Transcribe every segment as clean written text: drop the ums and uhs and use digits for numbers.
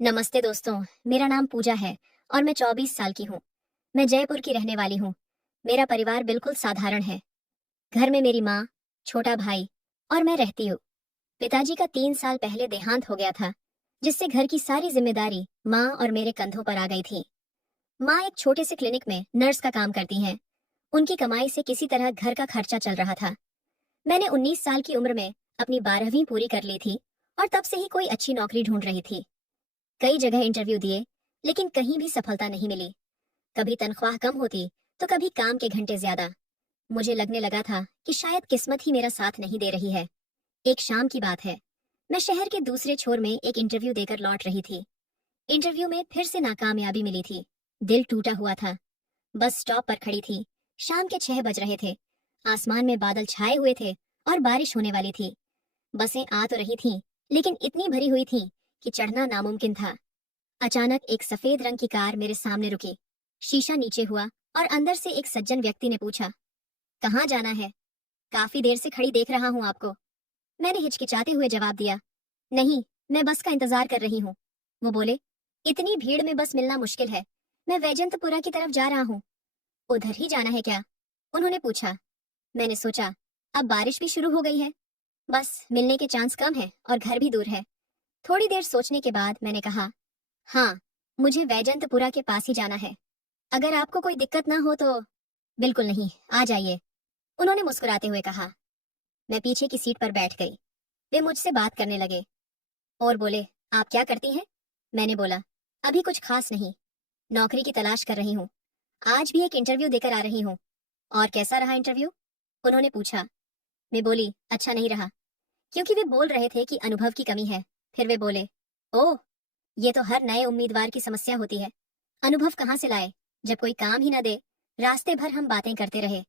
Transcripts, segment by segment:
नमस्ते दोस्तों। मेरा नाम पूजा है और मैं 24 साल की हूँ। मैं जयपुर की रहने वाली हूँ। मेरा परिवार बिल्कुल साधारण है। घर में मेरी माँ, छोटा भाई और मैं रहती हूँ। पिताजी का 3 साल पहले देहांत हो गया था, जिससे घर की सारी जिम्मेदारी माँ और मेरे कंधों पर आ गई थी। माँ एक छोटे से क्लिनिक में नर्स का काम करती हैं। उनकी कमाई से किसी तरह घर का खर्चा चल रहा था। मैंने 19 साल की उम्र में अपनी 12वीं पूरी कर ली थी और तब से ही कोई अच्छी नौकरी ढूंढ रही थी। कई जगह इंटरव्यू दिए, लेकिन कहीं भी सफलता नहीं मिली। कभी तनख्वाह कम होती, तो कभी काम के घंटे ज्यादा। मुझे लगने लगा था कि शायद किस्मत ही मेरा साथ नहीं दे रही है। एक शाम की बात है। मैं शहर के दूसरे छोर में एक इंटरव्यू देकर लौट रही थी। इंटरव्यू में फिर से नाकामयाबी मिली थी। दिल टूटा हुआ था। बस स्टॉप पर खड़ी थी। शाम के 6 बज रहे थे। आसमान में बादल छाए हुए थे और बारिश होने वाली थी। बसें आ तो रही थीं, लेकिन इतनी भरी हुई थीं कि चढ़ना नामुमकिन था। अचानक एक सफेद रंग की कार मेरे सामने रुकी। शीशा नीचे हुआ और अंदर से एक सज्जन व्यक्ति ने पूछा, कहाँ जाना है? काफी देर से खड़ी देख रहा हूँ आपको। मैंने हिचकिचाते हुए जवाब दिया, नहीं, मैं बस का इंतजार कर रही हूँ। वो बोले, इतनी भीड़ में बस मिलना मुश्किल है। मैं वैजंतपुरा की तरफ जा रहा हूँ। उधर ही जाना है क्या? उन्होंने पूछा। मैंने सोचा, अब बारिश भी शुरू हो गई है। बस मिलने के चांस कम है और घर भी दूर है। थोड़ी देर सोचने के बाद मैंने कहा, हाँ, मुझे वैजंतपुरा के पास ही जाना है। अगर आपको कोई दिक्कत ना हो तो। बिल्कुल नहीं, आ जाइए, उन्होंने मुस्कुराते हुए कहा। मैं पीछे की सीट पर बैठ गई। वे मुझसे बात करने लगे और बोले, आप क्या करती हैं? मैंने बोला, अभी कुछ खास नहीं, नौकरी की तलाश कर रही हूँ। आज भी एक इंटरव्यू देकर आ रही हूँ। और कैसा रहा इंटरव्यू? उन्होंने पूछा। मैं बोली, अच्छा नहीं रहा। क्योंकि वे बोल रहे थे कि अनुभव की कमी है। फिर वे बोले, ओह, ये तो हर नए उम्मीदवार की समस्या होती है। अनुभव कहाँ से लाए, जब कोई काम ही न दे। रास्ते भर हम बातें करते रहे।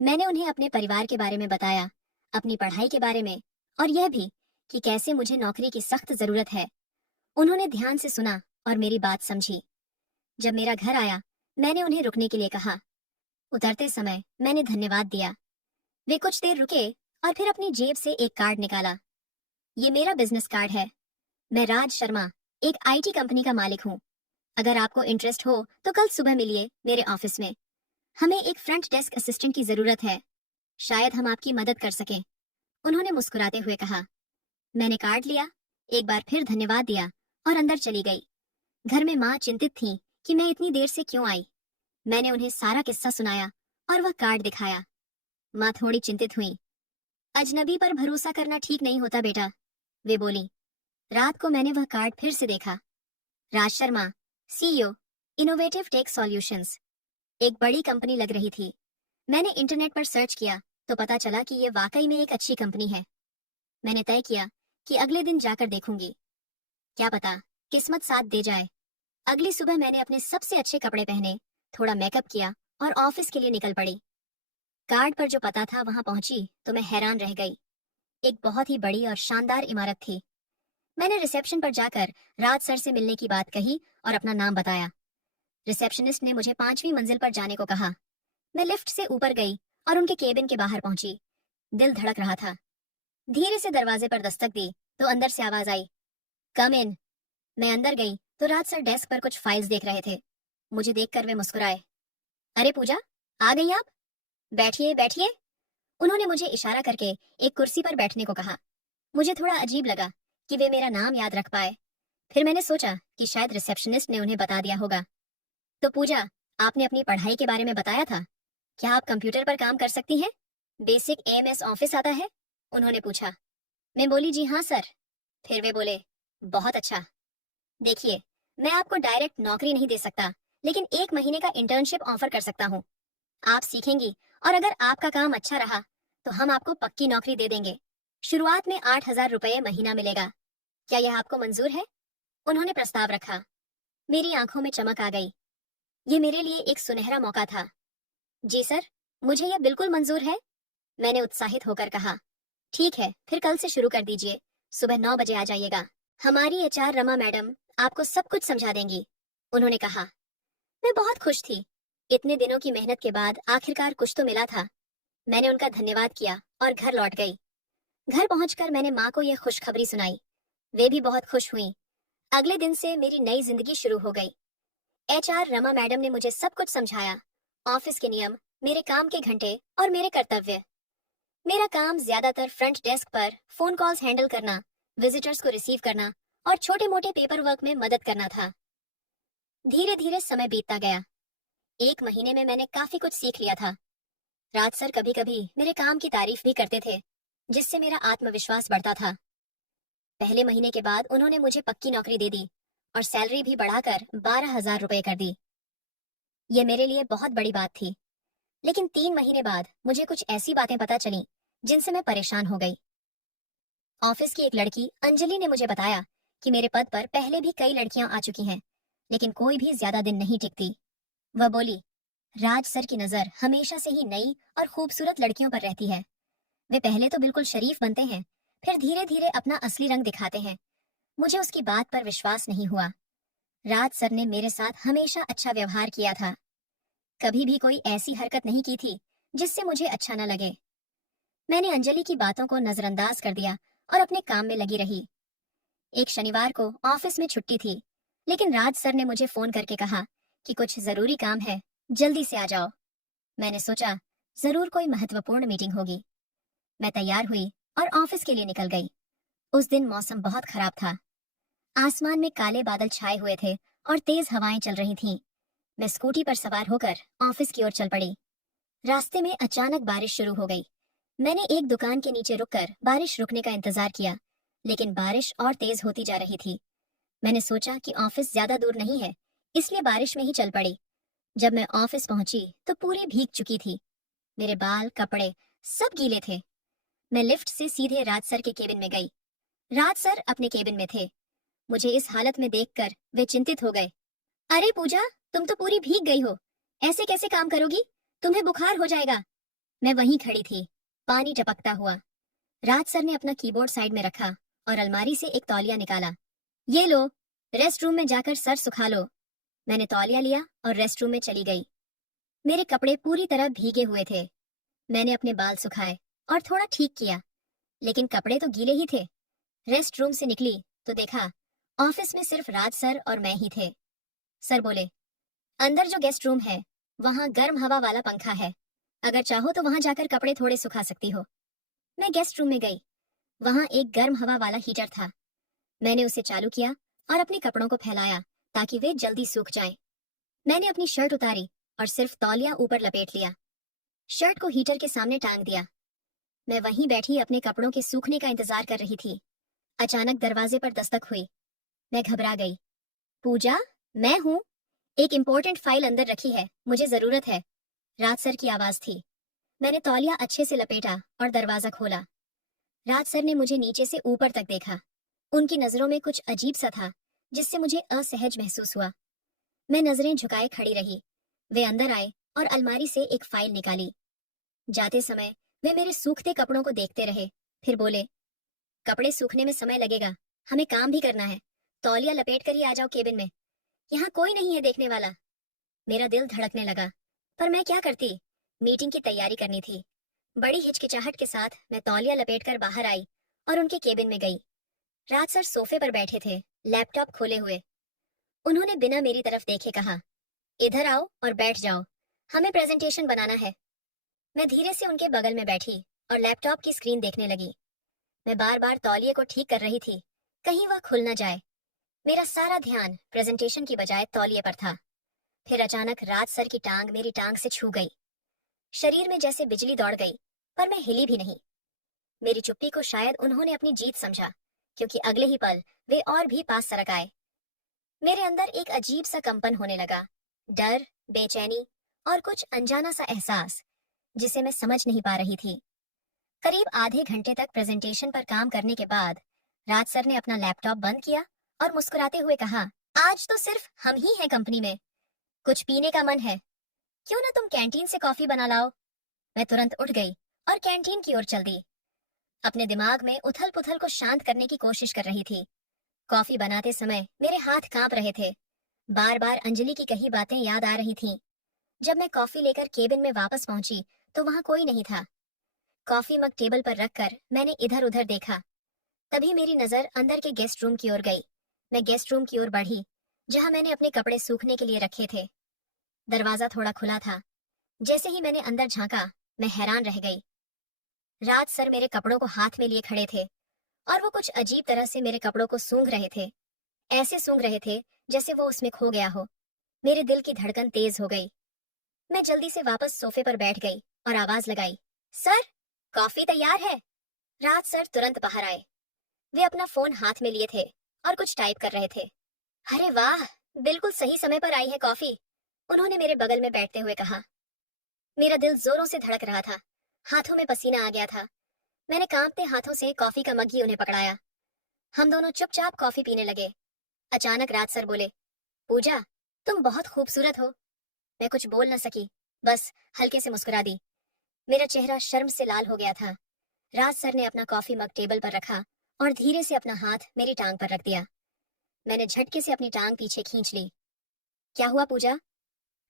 मैंने उन्हें अपने परिवार के बारे में बताया, अपनी पढ़ाई के बारे में, और यह भी कि कैसे मुझे नौकरी की सख्त जरूरत है। उन्होंने ध्यान से सुना और मेरी बात समझी। जब मेरा घर आया, मैंने उन्हें रुकने के लिए कहा। उतरते समय मैंने धन्यवाद दिया। वे कुछ देर रुके और फिर अपनी जेब से एक कार्ड निकाला। ये मेरा बिजनेस कार्ड है। मैं राज शर्मा, एक आईटी कंपनी का मालिक हूँ। अगर आपको इंटरेस्ट हो तो कल सुबह मिलिए मेरे ऑफिस में। हमें एक फ्रंट डेस्क असिस्टेंट की जरूरत है। शायद हम आपकी मदद कर सकें। उन्होंने मुस्कुराते हुए कहा। मैंने कार्ड लिया, एक बार फिर धन्यवाद दिया और अंदर चली गई। घर में माँ चिंतित थी कि मैं इतनी देर से क्यों आई। मैंने उन्हें सारा किस्सा सुनाया और वह कार्ड दिखाया। माँ थोड़ी चिंतित हुई। अजनबी पर भरोसा करना ठीक नहीं होता बेटा, वे बोली। रात को मैंने वह कार्ड फिर से देखा। Raj Sharma, CEO, innovative tech solutions. एक बड़ी कंपनी लग रही थी। मैंने इंटरनेट पर सर्च किया तो पता चला कि ये वाकई में एक अच्छी कंपनी है। मैंने तय किया कि अगले दिन जाकर देखूंगी। क्या पता किस्मत साथ दे जाए। अगली सुबह मैंने अपने सबसे अच्छे कपड़े पहने, थोड़ा मेकअप किया और ऑफिस के लिए निकल पड़ी। कार्ड पर जो पता था वहां पहुंची तो मैं हैरान रह गई। एक बहुत ही बड़ी और शानदार इमारत थी। मैंने रिसेप्शन पर जाकर राज सर से मिलने की बात कही और अपना नाम बताया। रिसेप्शनिस्ट ने मुझे 5वीं मंजिल पर जाने को कहा। मैं लिफ्ट से ऊपर गई और उनके केबिन के बाहर पहुंची। दिल धड़क रहा था। धीरे से दरवाजे पर दस्तक दी तो अंदर से आवाज आई, कम इन। मैं अंदर गई तो राज सर डेस्क पर कुछ फाइल्स देख रहे थे। मुझे देखकर वे मुस्कुराए। अरे पूजा, आ गई आप? बैठिए बैठिए। उन्होंने मुझे इशारा करके एक कुर्सी पर बैठने को कहा। मुझे थोड़ा अजीब लगा कि वे मेरा नाम याद रख पाए। फिर मैंने सोचा कि शायद रिसेप्शनिस्ट ने उन्हें बता दिया होगा। तो पूजा, आपने अपनी पढ़ाई के बारे में बताया था। क्या आप कंप्यूटर पर काम कर सकती हैं? बेसिक एएमएस ऑफिस आता है? उन्होंने पूछा। मैं बोली, जी हाँ सर। फिर वे बोले, बहुत अच्छा। देखिए, मैं आपको डायरेक्ट नौकरी नहीं दे सकता, लेकिन 1 महीने का इंटर्नशिप ऑफर कर सकता हूँ। आप सीखेंगी और अगर आपका काम अच्छा रहा तो हम आपको पक्की नौकरी दे देंगे। शुरुआत में 8,000 रुपये महीना मिलेगा। क्या यह आपको मंजूर है? उन्होंने प्रस्ताव रखा। मेरी आंखों में चमक आ गई। ये मेरे लिए एक सुनहरा मौका था। जी सर, मुझे यह बिल्कुल मंजूर है, मैंने उत्साहित होकर कहा। ठीक है, फिर कल से शुरू कर दीजिए। सुबह 9 बजे आ जाइएगा। हमारी एचआर रमा मैडम आपको सब कुछ समझा देंगी, उन्होंने कहा। मैं बहुत खुश थी। इतने दिनों की मेहनत के बाद आखिरकार कुछ तो मिला था। मैंने उनका धन्यवाद किया और घर लौट गई। घर पहुंचकर मैंने माँ को यह खुशखबरी सुनाई। वे भी बहुत खुश हुईं। अगले दिन से मेरी नई जिंदगी शुरू हो गई। एचआर रमा मैडम ने मुझे सब कुछ समझाया, ऑफिस के नियम, मेरे काम के घंटे और मेरे कर्तव्य। मेरा काम ज्यादातर फ्रंट डेस्क पर फोन कॉल्स हैंडल करना, विजिटर्स को रिसीव करना और छोटे मोटे पेपर वर्क में मदद करना था। धीरे धीरे समय बीतता गया। एक महीने में मैंने काफी कुछ सीख लिया था। राज सर कभी कभी मेरे काम की तारीफ भी करते थे, जिससे मेरा आत्मविश्वास बढ़ता था। पहले महीने के बाद उन्होंने मुझे पक्की नौकरी दे दी और सैलरी भी बढ़ाकर 12,000 रुपए कर दी। यह मेरे लिए बहुत बड़ी बात थी। लेकिन 3 महीने बाद मुझे कुछ ऐसी बातें पता चली जिनसे मैं परेशान हो गई। ऑफिस की एक लड़की अंजलि ने मुझे बताया कि मेरे पद पर पहले भी कई लड़कियां आ चुकी हैं, लेकिन कोई भी ज्यादा दिन नहीं टिकती। वह बोली, राज सर की नजर हमेशा से ही नई और खूबसूरत लड़कियों पर रहती है। वे पहले तो बिल्कुल शरीफ बनते हैं, फिर धीरे धीरे अपना असली रंग दिखाते हैं। मुझे उसकी बात पर विश्वास नहीं हुआ। राज सर ने मेरे साथ हमेशा अच्छा व्यवहार किया था। कभी भी कोई ऐसी हरकत नहीं की थी जिससे मुझे अच्छा न लगे। मैंने अंजलि की बातों को नजरअंदाज कर दिया और अपने काम में लगी रही। एक शनिवार को ऑफिस में छुट्टी थी, लेकिन राज सर ने मुझे फोन करके कहा कि कुछ जरूरी काम है, जल्दी से आ जाओ। मैंने सोचा जरूर कोई महत्वपूर्ण मीटिंग होगी। मैं तैयार हुई और ऑफिस के लिए निकल गई। उस दिन मौसम बहुत खराब था। आसमान में काले बादल छाए हुए थे और तेज हवाएं चल रही थीं। मैं स्कूटी पर सवार होकर ऑफिस की ओर चल पड़ी। रास्ते में अचानक बारिश शुरू हो गई। मैंने एक दुकान के नीचे रुककर बारिश रुकने का इंतजार किया, लेकिन बारिश और तेज होती जा रही थी। मैंने सोचा कि ऑफिस ज्यादा दूर नहीं है, इसलिए बारिश में ही चल पड़ी। जब मैं ऑफिस पहुंची तो पूरी भीग चुकी थी। मेरे बाल, कपड़े सब गीले थे। मैं लिफ्ट से सीधे राज सर के केबिन में गई। राज सर अपने केबिन में थे। मुझे इस हालत में देखकर वे चिंतित हो गए। अरे पूजा, तुम तो पूरी भीग गई हो, ऐसे कैसे काम करोगी? तुम्हें बुखार हो जाएगा। मैं वहीं खड़ी थी, पानी टपकता हुआ। राज सर ने अपना कीबोर्ड साइड में रखा और अलमारी से एक तौलिया निकाला। ये लो, रेस्ट रूम में जाकर सर सुखा लो। मैंने तौलिया लिया और रेस्ट रूम में चली गई। मेरे कपड़े पूरी तरह भीगे हुए थे। मैंने अपने बाल सुखाए और थोड़ा ठीक किया, लेकिन कपड़े तो गीले ही थे। रेस्ट रूम से निकली तो देखा ऑफिस में सिर्फ राज सर और मैं ही थे। सर बोले, अंदर जो गेस्ट रूम है वहां गर्म हवा वाला पंखा है, अगर चाहो तो वहां जाकर कपड़े थोड़े सुखा सकती हो। मैं गेस्ट रूम में गई। वहां एक गर्म हवा वाला हीटर था। मैंने उसे चालू किया और अपने कपड़ों को फैलाया ताकि वे जल्दी सूख जाएं। मैंने अपनी शर्ट उतारी और सिर्फ तौलिया ऊपर लपेट लिया। शर्ट को हीटर के सामने टांग दिया। मैं वहीं बैठी अपने कपड़ों के सूखने का इंतजार कर रही थी। अचानक दरवाजे पर दस्तक हुई। मैं घबरा गई। पूजा, मैं हूँ। एक इम्पोर्टेंट फाइल अंदर रखी है, मुझे जरूरत है। राज सर की आवाज थी। मैंने तौलिया अच्छे से लपेटा और दरवाजा खोला। राज सर ने मुझे नीचे से ऊपर तक देखा। उनकी नजरों में कुछ अजीब सा था, जिससे मुझे असहज महसूस हुआ। मैं नजरें झुकाए खड़ी रही। वे अंदर आए और अलमारी से एक फाइल निकाली। जाते समय वे मेरे सूखते कपड़ों को देखते रहे, फिर बोले, कपड़े सूखने में समय लगेगा, हमें काम भी करना है। तौलिया लपेट कर ही आ जाओ केबिन में, यहाँ कोई नहीं है देखने वाला। मेरा दिल धड़कने लगा, पर मैं क्या करती? मीटिंग की तैयारी करनी थी। बड़ी हिचकिचाहट के साथ मैं तौलिया लपेटकर बाहर आई और उनके केबिन में गई। राज सर सोफे पर बैठे थे, लैपटॉप खोले हुए। उन्होंने बिना मेरी तरफ देखे कहा, इधर आओ और बैठ जाओ, हमें प्रेजेंटेशन बनाना है। मैं धीरे से उनके बगल में बैठी और लैपटॉप की स्क्रीन देखने लगी। मैं बार बार तौलिए को ठीक कर रही थी, कहीं वह खुल न जाए। मेरा सारा ध्यान प्रेजेंटेशन की बजाय तौलिए पर था। फिर अचानक राज सर की टांग मेरी टांग से छू गई। शरीर में जैसे बिजली दौड़ गई, पर मैं हिली भी नहीं। मेरी चुप्पी को शायद उन्होंने अपनी जीत समझा, क्योंकि अगले ही पल वे और भी पास सरक आए। मेरे अंदर एक अजीब सा कंपन होने लगा, डर, बेचैनी और कुछ अनजाना सा एहसास, जिसे मैं समझ नहीं पा रही थी। करीब आधे घंटे तक प्रेजेंटेशन पर काम करने के बाद राज सर ने अपना लैपटॉप बंद किया और मुस्कुराते हुए कहा, आज तो सिर्फ हम ही हैं कंपनी में। कुछ पीने का मन है? क्यों ना तुम कैंटीन से कॉफी बना लाओ। मैं तुरंत उठ गई और कैंटीन की ओर चल दी। अपने दिमाग में उथल पुथल को शांत करने की कोशिश कर रही थी। कॉफी बनाते समय मेरे हाथ कांप रहे थे। बार बार अंजलि की कही बातें याद आ रही थीं। जब मैं कॉफी लेकर केबिन में वापस पहुंची तो वहां कोई नहीं था। कॉफी मग टेबल पर रखकर मैंने इधर उधर देखा। तभी मेरी नजर अंदर के गेस्ट रूम की ओर गई, मैं गेस्ट रूम की ओर बढ़ी, जहां मैंने अपने कपड़े सूखने के लिए रखे थे। दरवाजा थोड़ा खुला था। जैसे ही मैंने अंदर झांका, मैं हैरान रह गई। राज सर मेरे कपड़ों को हाथ में लिए खड़े थे और वो कुछ अजीब तरह से मेरे कपड़ों को सूंघ रहे थे। ऐसे सूंघ रहे थे जैसे वो उसमें खो गया हो। मेरे दिल की धड़कन तेज हो गई। मैं जल्दी से वापस सोफे पर बैठ गई और आवाज लगाई, सर, कॉफी तैयार है। राज सर तुरंत बाहर आए। वे अपना फोन हाथ में लिए थे और कुछ टाइप कर रहे थे। अरे वाह, बिल्कुल सही समय पर आई है कॉफी, उन्होंने मेरे बगल में बैठते हुए कहा। मेरा दिल जोरों से धड़क रहा था, हाथों में पसीना आ गया था। मैंने कांपते हाथों से कॉफी का मग ही उन्हें पकड़ाया। हम दोनों चुपचाप कॉफी पीने लगे। अचानक राज सर बोले, पूजा, तुम बहुत खूबसूरत हो। मैं कुछ बोल न सकी, बस हल्के से मुस्कुरा दी। मेरा चेहरा शर्म से लाल हो गया था। राज सर ने अपना कॉफी मग टेबल पर रखा और धीरे से अपना हाथ मेरी टांग पर रख दिया। मैंने झटके से अपनी टांग पीछे खींच ली। क्या हुआ पूजा,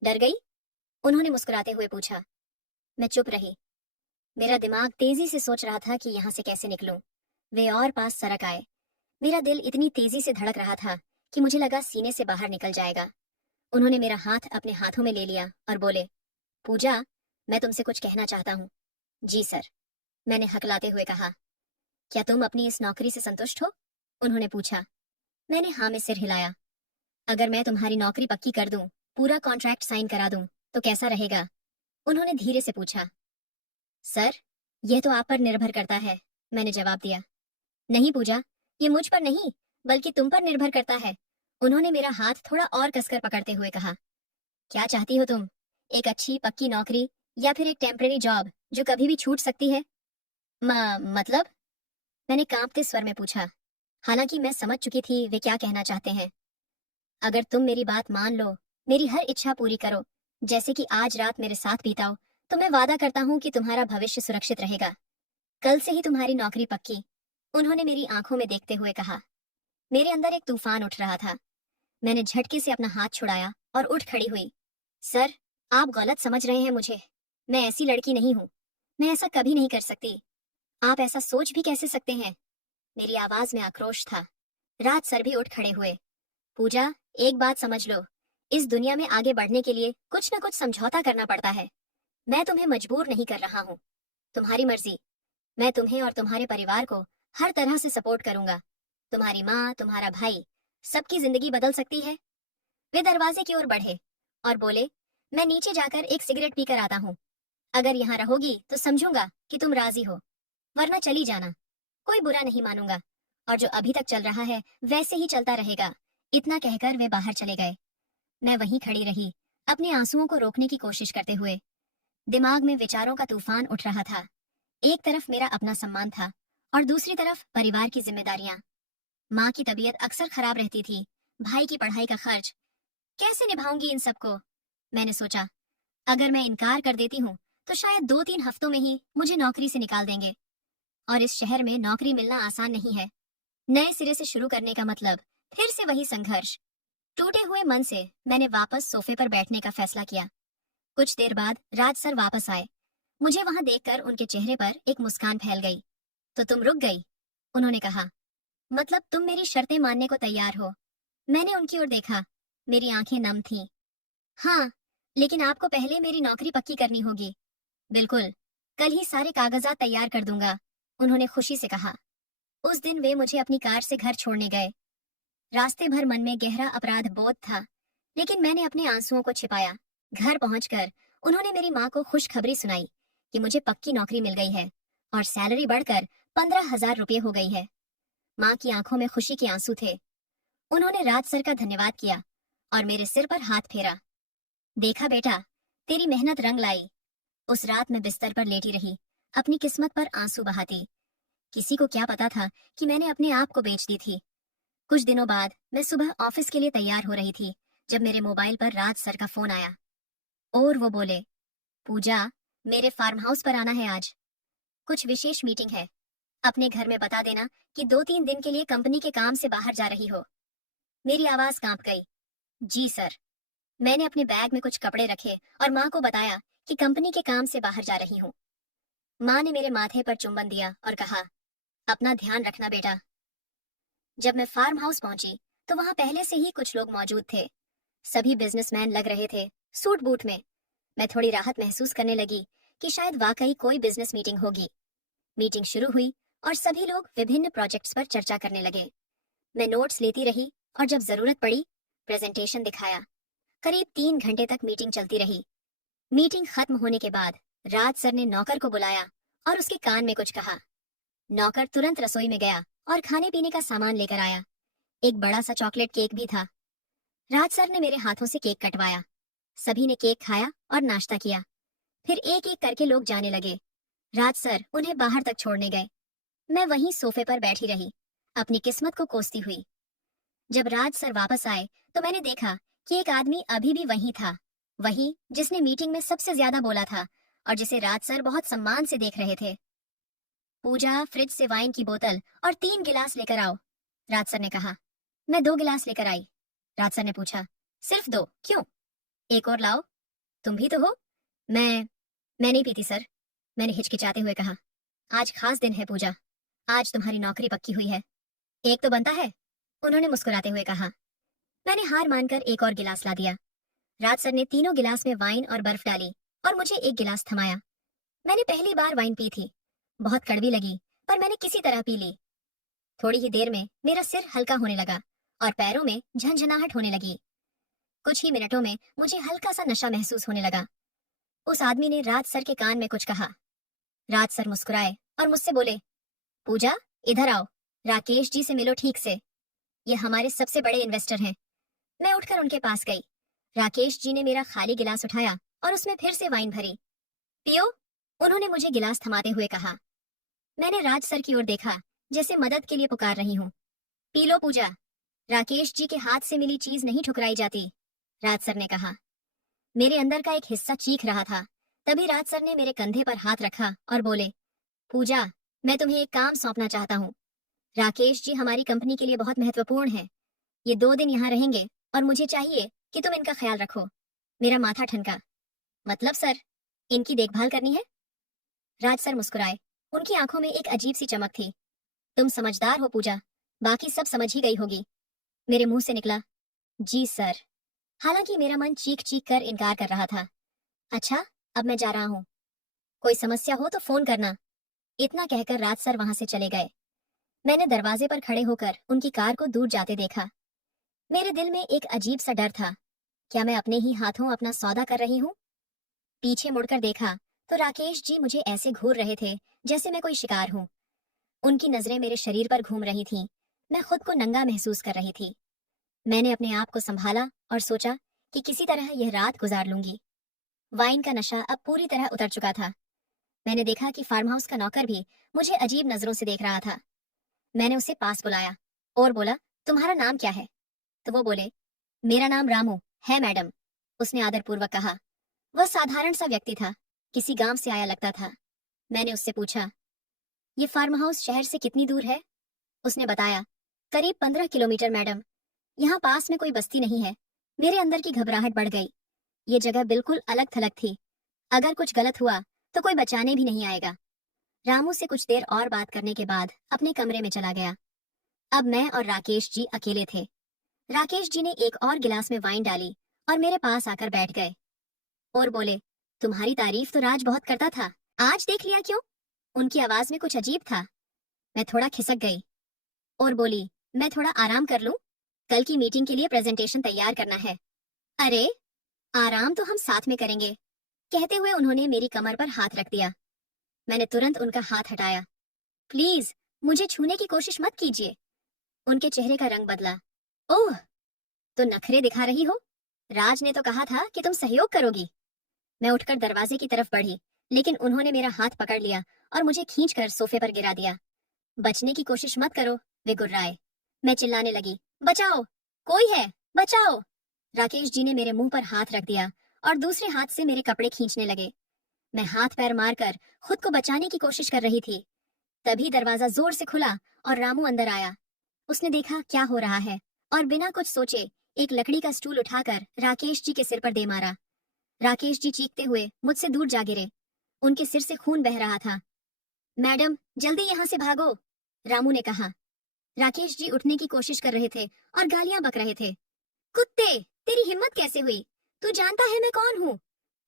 डर गई, उन्होंने मुस्कुराते हुए पूछा। मैं चुप रही। मेरा दिमाग तेजी से सोच रहा था कि यहाँ से कैसे निकलूं। वे और पास सरक आए। मेरा दिल इतनी तेजी से धड़क रहा था कि मुझे लगा सीने से बाहर निकल जाएगा। उन्होंने मेरा हाथ अपने हाथों में ले लिया और बोले, पूजा, मैं तुमसे कुछ कहना चाहता हूँ। जी सर, मैंने हकलाते हुए कहा। क्या तुम अपनी इस नौकरी से संतुष्ट हो, उन्होंने पूछा। मैंने हाँ में सिर हिलाया। अगर मैं तुम्हारी नौकरी पक्की कर दूं, पूरा कॉन्ट्रैक्ट साइन करा दूं, तो कैसा रहेगा, उन्होंने धीरे से पूछा। सर, यह तो आप पर निर्भर करता है, मैंने जवाब दिया। नहीं पूजा, ये मुझ पर नहीं, बल्कि तुम पर निर्भर करता है, उन्होंने मेरा हाथ थोड़ा और कसकर पकड़ते हुए कहा। क्या चाहती हो तुम, एक अच्छी पक्की नौकरी या फिर एक टेम्परेरी जॉब जो कभी भी छूट सकती है? मतलब, मैंने कांपते स्वर में पूछा। हालांकि मैं समझ चुकी थी वे क्या कहना चाहते हैं। अगर तुम मेरी बात मान लो, मेरी हर इच्छा पूरी करो, जैसे कि आज रात मेरे साथ बिताओ, तो मैं वादा करता हूँ कि तुम्हारा भविष्य सुरक्षित रहेगा। कल से ही तुम्हारी नौकरी पक्की, उन्होंने मेरी आंखों में देखते हुए कहा। मेरे अंदर एक तूफान उठ रहा था। मैंने झटके से अपना हाथ छुड़ाया और उठ खड़ी हुई। सर, आप गलत समझ रहे हैं मुझे। मैं ऐसी लड़की नहीं हूँ। मैं ऐसा कभी नहीं कर सकती। आप ऐसा सोच भी कैसे सकते हैं? मेरी आवाज में आक्रोश था। राज सर भी उठ खड़े हुए। पूजा, एक बात समझ लो, इस दुनिया में आगे बढ़ने के लिए कुछ न कुछ समझौता करना पड़ता है। मैं तुम्हें मजबूर नहीं कर रहा हूँ। तुम्हारी मर्जी। मैं तुम्हें और तुम्हारे परिवार को हर तरह से सपोर्ट करूंगा। तुम्हारी माँ, तुम्हारा भाई, सबकी जिंदगी बदल सकती है। वे दरवाजे की ओर बढ़े और बोले, मैं नीचे जाकर एक सिगरेट पीकर आता हूँ। अगर यहाँ रहोगी तो समझूंगा कि तुम राजी हो, वरना चली जाना। कोई बुरा नहीं मानूंगा, और जो अभी तक चल रहा है वैसे ही चलता रहेगा। इतना कहकर वे बाहर चले गए। मैं वहीं खड़ी रही, अपने आंसुओं को रोकने की कोशिश करते हुए। दिमाग में विचारों का तूफान उठ रहा था। एक तरफ मेरा अपना सम्मान था और दूसरी तरफ परिवार की जिम्मेदारियां। माँ की तबीयत अक्सर खराब रहती थी, भाई की पढ़ाई का खर्च, कैसे निभाऊंगी इन सबको? मैंने सोचा, अगर मैं इनकार कर देती हूँ तो शायद 2-3 हफ्तों में ही मुझे नौकरी से निकाल देंगे। और इस शहर में नौकरी मिलना आसान नहीं है। नए सिरे से शुरू करने का मतलब फिर से वही संघर्ष। टूटे हुए मन से मैंने वापस सोफे पर बैठने का फैसला किया। कुछ देर बाद राज सर वापस आए। मुझे वहां देखकर उनके चेहरे पर एक मुस्कान फैल गई। तो तुम रुक गई, उन्होंने कहा। मतलब तुम मेरी शर्तें मानने को तैयार हो? मैंने उनकी ओर देखा। मेरी आंखें नम थीं। हाँ, लेकिन आपको पहले मेरी नौकरी पक्की करनी होगी। बिल्कुल, कल ही सारे कागजात तैयार कर दूंगा, उन्होंने खुशी से कहा। उस दिन वे मुझे अपनी कार से घर छोड़ने गए। रास्ते भर मन में गहरा अपराध बोध था, लेकिन मैंने अपने आंसुओं को छिपाया। घर पहुंचकर उन्होंने मेरी माँ को खुशखबरी सुनाई कि मुझे पक्की नौकरी मिल गई है और सैलरी बढ़कर 15,000 रुपये हो गई है। माँ की आंखों में खुशी के आंसू थे। उन्होंने राज सर का धन्यवाद किया और मेरे सिर पर हाथ फेरा। देखा बेटा, तेरी मेहनत रंग लाई। उस रात मैं बिस्तर पर लेटी रही, अपनी किस्मत पर आंसू बहाती। किसी को क्या पता था कि मैंने अपने आप को बेच दी थी। कुछ दिनों बाद मैं सुबह ऑफिस के लिए तैयार हो रही थी जब मेरे मोबाइल पर राज सर का फोन आया और वो बोले, पूजा, मेरे फार्म हाउस पर आना है आज। कुछ विशेष मीटिंग है। अपने घर में बता देना कि 2-3 दिन के लिए कंपनी के काम से बाहर जा रही हो। मेरी आवाज कांप गई। जी सर। मैंने अपने बैग में कुछ कपड़े रखे और माँ को बताया कि कंपनी के काम से बाहर जा रही हूँ। माँ ने मेरे माथे पर चुंबन दिया और कहा, अपना ध्यान रखना बेटा। जब मैं फार्म हाउस पहुंची तो वहां पहले से ही कुछ लोग मौजूद थे। सभी बिजनेसमैन लग रहे थे, सूट बूट में। मैं थोड़ी राहत महसूस करने लगी कि शायद वाकई कोई बिजनेस मीटिंग होगी। मीटिंग शुरू हुई और सभी लोग विभिन्न प्रोजेक्ट्स पर चर्चा करने लगे। मैं नोट्स लेती रही और जब जरूरत पड़ी प्रेजेंटेशन दिखाया। करीब 3 घंटे तक मीटिंग चलती रही। मीटिंग खत्म होने के बाद राज सर ने नौकर को बुलाया और उसके कान में कुछ कहा। नौकर तुरंत रसोई में गया और खाने पीने का सामान लेकर आया। एक बड़ा सा चॉकलेट केक भी था। राज सर ने मेरे हाथों से केक कटवाया। सभी ने केक खाया और नाश्ता किया। फिर एक एक करके लोग जाने लगे। राज सर उन्हें बाहर तक छोड़ने गए। मैं वहीं सोफे पर बैठी रही, अपनी किस्मत को कोसती हुई। जब राज सर वापस आए तो मैंने देखा कि एक आदमी अभी भी वहीं था, वही जिसने मीटिंग में सबसे ज्यादा बोला था और जिसे राज सर बहुत सम्मान से देख रहे थे। पूजा, फ्रिज से वाइन की बोतल और 3 गिलास लेकर आओ, राज सर ने कहा। मैं 2 गिलास लेकर आई। राज सर ने पूछा, सिर्फ 2 क्यों? एक और लाओ, तुम भी तो हो। मैं नहीं पीती सर, मैंने हिचकिचाते हुए कहा। आज खास दिन है पूजा, आज तुम्हारी नौकरी पक्की हुई है, एक तो बनता है, उन्होंने मुस्कुराते हुए कहा। मैंने हार मानकर एक और गिलास ला दिया। राज सर ने तीनों गिलास में वाइन और बर्फ डाली और मुझे एक गिलास थमाया। मैंने पहली बार वाइन पी थी, बहुत कड़वी लगी, पर मैंने किसी तरह पी ली। थोड़ी ही देर में मेरा सिर हल्का होने लगा और पैरों में झंझनाहट होने लगी। कुछ ही मिनटों में मुझे हल्का सा नशा महसूस होने लगा। उस आदमी ने राज सर के कान में कुछ कहा। राज सर मुस्कुराए और मुझसे बोले, पूजा इधर आओ, राकेश जी से मिलो ठीक से, ये हमारे सबसे बड़े इन्वेस्टर हैं। मैं उठकर उनके पास गई। राकेश जी ने मेरा खाली गिलास उठाया और उसमें फिर से वाइन भरी। पियो, उन्होंने मुझे गिलास थमाते हुए कहा। मैंने राज सर की ओर देखा, जैसे मदद के लिए पुकार रही हूँ। पी लो पूजा, राकेश जी के हाथ से मिली चीज नहीं ठुकराई जाती, राज सर ने कहा। मेरे अंदर का एक हिस्सा चीख रहा था। तभी राज सर ने मेरे कंधे पर हाथ रखा और बोले, पूजा, मैं तुम्हें एक काम सौंपना चाहता हूँ। राकेश जी हमारी कंपनी के लिए बहुत महत्वपूर्ण है। ये 2 दिन यहाँ रहेंगे और मुझे चाहिए कि तुम इनका ख्याल रखो। मेरा माथा ठनका। मतलब सर, इनकी देखभाल करनी है? राज सर मुस्कुराए। उनकी आंखों में एक अजीब सी चमक थी। तुम समझदार हो पूजा, बाकी सब समझ ही गई होगी। मेरे मुंह से निकला, जी सर। हालांकि मेरा मन चीख चीख कर इनकार कर रहा था। अच्छा, अब मैं जा रहा हूँ, कोई समस्या हो तो फोन करना। इतना कहकर राज सर वहां से चले गए। मैंने दरवाजे पर खड़े होकर उनकी कार को दूर जाते देखा। मेरे दिल में एक अजीब सा डर था। क्या मैं अपने ही हाथों अपना सौदा कर रही हूँ? पीछे मुड़कर देखा तो राकेश जी मुझे ऐसे घूर रहे थे जैसे मैं कोई शिकार हूँ। उनकी नजरें मेरे शरीर पर घूम रही थीं। मैं खुद को नंगा महसूस कर रही थी। मैंने अपने आप को संभाला और सोचा कि किसी तरह यह रात गुजार लूंगी। वाइन का नशा अब पूरी तरह उतर चुका था। मैंने देखा कि फार्म हाउस का नौकर भी मुझे अजीब नजरों से देख रहा था। मैंने उसे पास बुलाया और बोला, तुम्हारा नाम क्या है? तो वो बोले, मेरा नाम रामू है मैडम, उसने आदरपूर्वक कहा। वह साधारण सा व्यक्ति था, किसी गांव से आया लगता था। मैंने उससे पूछा, ये फार्म हाउस शहर से कितनी दूर है? उसने बताया, करीब 15 किलोमीटर मैडम। यहाँ पास में कोई बस्ती नहीं है। मेरे अंदर की घबराहट बढ़ गई। ये जगह बिल्कुल अलग थलग थी। अगर कुछ गलत हुआ तो कोई बचाने भी नहीं आएगा। रामू से कुछ देर और बात करने के बाद अपने कमरे में चला गया। अब मैं और राकेश जी अकेले थे। राकेश जी ने एक और गिलास में वाइन डाली और मेरे पास आकर बैठ गए और बोले, तुम्हारी तारीफ तो राज बहुत करता था, आज देख लिया क्यों? उनकी आवाज में कुछ अजीब था। मैं थोड़ा खिसक गई और बोली, मैं थोड़ा आराम कर लूं, कल की मीटिंग के लिए प्रेजेंटेशन तैयार करना है। अरे, आराम तो हम साथ में करेंगे, कहते हुए उन्होंने मेरी कमर पर हाथ रख दिया। मैंने तुरंत उनका हाथ हटाया। प्लीज मुझे छूने की कोशिश मत कीजिए। उनके चेहरे का रंग बदला। ओह, तो नखरे दिखा रही हो? राज ने तो कहा था कि तुम सहयोग करोगी। मैं उठकर दरवाजे की तरफ बढ़ी, लेकिन उन्होंने मेरा हाथ पकड़ लिया और मुझे खींचकर सोफे पर गिरा दिया। बचने की कोशिश मत करो, वे गुर्राए। मैं चिल्लाने लगी, बचाओ, कोई है, बचाओ। राकेश जी ने मेरे मुंह पर हाथ रख दिया और दूसरे हाथ से मेरे कपड़े खींचने लगे। मैं हाथ पैर मारकर खुद को बचाने की कोशिश कर रही थी। तभी दरवाजा जोर से खुला और रामू अंदर आया। उसने देखा क्या हो रहा है और बिना कुछ सोचे एक लकड़ी का स्टूल उठाकर राकेश जी के सिर पर दे मारा। राकेश जी चीखते हुए मुझसे दूर जा गिरे। उनके सिर से खून बह रहा था। मैडम, जल्दी यहाँ से भागो, रामू ने कहा। राकेश जी उठने की कोशिश कर रहे थे और गालियां बक रहे थे। कुत्ते, तेरी हिम्मत कैसे हुई? तू जानता है मैं कौन हूँ?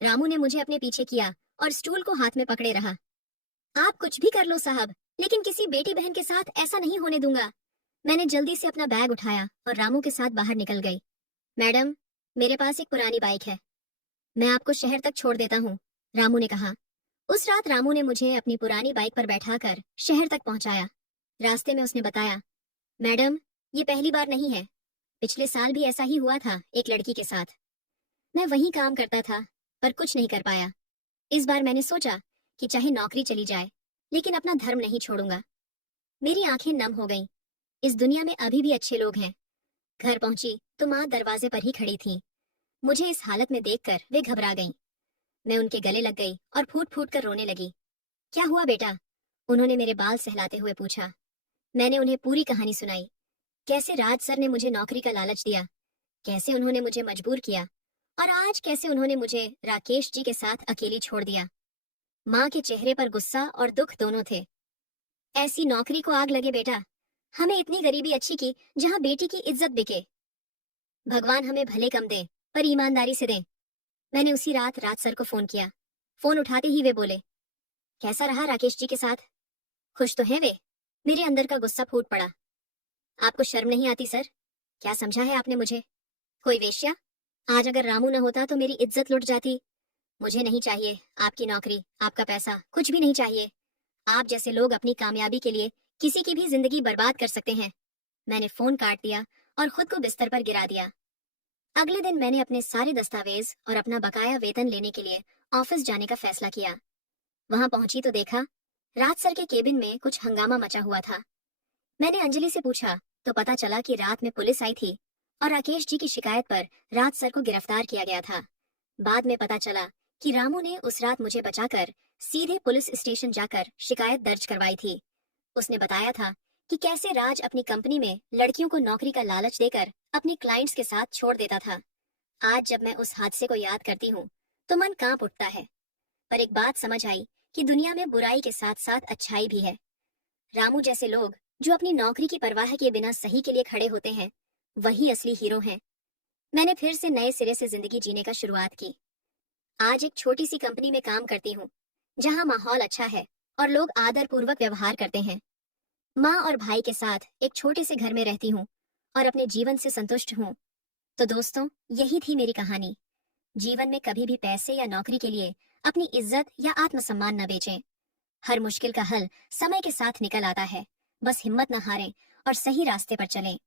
रामू ने मुझे अपने पीछे किया और स्टूल को हाथ में पकड़े रहा। आप कुछ भी कर लो साहब, लेकिन किसी बेटी बहन के साथ ऐसा नहीं होने दूंगा। मैंने जल्दी से अपना बैग उठाया और रामू के साथ बाहर निकल गई। मैडम, मेरे पास एक पुरानी बाइक है, मैं आपको शहर तक छोड़ देता हूँ, रामू ने कहा। उस रात रामू ने मुझे अपनी पुरानी बाइक पर बैठाकर शहर तक पहुंचाया। रास्ते में उसने बताया, मैडम, ये पहली बार नहीं है, पिछले साल भी ऐसा ही हुआ था एक लड़की के साथ। मैं वहीं काम करता था, पर कुछ नहीं कर पाया। इस बार मैंने सोचा कि चाहे नौकरी चली जाए, लेकिन अपना धर्म नहीं छोड़ूंगा। मेरी आंखें नम हो गईं। इस दुनिया में अभी भी अच्छे लोग हैं। घर पहुंची तो माँ दरवाजे पर ही खड़ी थी। मुझे इस हालत में देखकर वे घबरा गईं। मैं उनके गले लग गई और फूट फूट कर रोने लगी। क्या हुआ बेटा? उन्होंने मेरे बाल सहलाते हुए पूछा। मैंने उन्हें पूरी कहानी सुनाई। कैसे राज सर ने मुझे नौकरी का लालच दिया, कैसे उन्होंने मुझे मजबूर किया, और आज कैसे उन्होंने मुझे राकेश जी के साथ अकेली छोड़ दिया। माँ के चेहरे पर गुस्सा और दुख दोनों थे। ऐसी नौकरी को आग लगे बेटा, हमें इतनी गरीबी अच्छी की जहाँ बेटी की इज्जत बिके। भगवान हमें भले कम दे, पर ईमानदारी से दे। मैंने उसी रात राज सर को फोन किया। फोन उठाते ही वे बोले, कैसा रहा राकेश जी के साथ? खुश तो हैं वे? मेरे अंदर का गुस्सा फूट पड़ा। आपको शर्म नहीं आती सर? क्या समझा है आपने मुझे? कोई वेश्या? आज अगर रामू न होता तो मेरी इज्जत लुट जाती। मुझे नहीं चाहिए आपकी नौकरी, आपका पैसा, कुछ भी नहीं चाहिए। आप जैसे लोग अपनी कामयाबी के लिए किसी की भी जिंदगी बर्बाद कर सकते हैं। मैंने फोन काट दिया और खुद को बिस्तर पर गिरा दिया। अगले दिन मैंने अपने सारे दस्तावेज और अपना बकाया वेतन लेने के लिए ऑफिस जाने का फैसला किया। वहां पहुंची तो देखा राज सर के केबिन में कुछ हंगामा मचा हुआ था। मैंने अंजलि से पूछा तो पता चला कि रात में पुलिस आई थी और राकेश जी की शिकायत पर राज सर को गिरफ्तार किया गया था। बाद में पता चला कि रामू ने उस रात मुझे बचाकर सीधे पुलिस स्टेशन जाकर शिकायत दर्ज करवाई थी। उसने बताया था कि कैसे राज अपनी कंपनी में लड़कियों को नौकरी का लालच देकर अपने क्लाइंट्स के साथ छोड़ देता था। आज जब मैं उस हादसे को याद करती हूँ तो मन कांप उठता है। पर एक बात समझ आई कि दुनिया में बुराई के साथ साथ अच्छाई भी है। रामू जैसे लोग जो अपनी नौकरी की परवाह किए बिना सही के लिए खड़े होते हैं, वही असली हीरो हैं। मैंने फिर से नए सिरे से जिंदगी जीने का शुरुआत की। आज एक छोटी सी कंपनी में काम करती हूँ, जहाँ माहौल अच्छा है और लोग आदर पूर्वक व्यवहार करते हैं। माँ और भाई के साथ एक छोटे से घर में रहती हूँ और अपने जीवन से संतुष्ट हूँ। तो दोस्तों, यही थी मेरी कहानी। जीवन में कभी भी पैसे या नौकरी के लिए अपनी इज्जत या आत्मसम्मान न बेचें। हर मुश्किल का हल समय के साथ निकल आता है। बस हिम्मत न हारें और सही रास्ते पर चलें।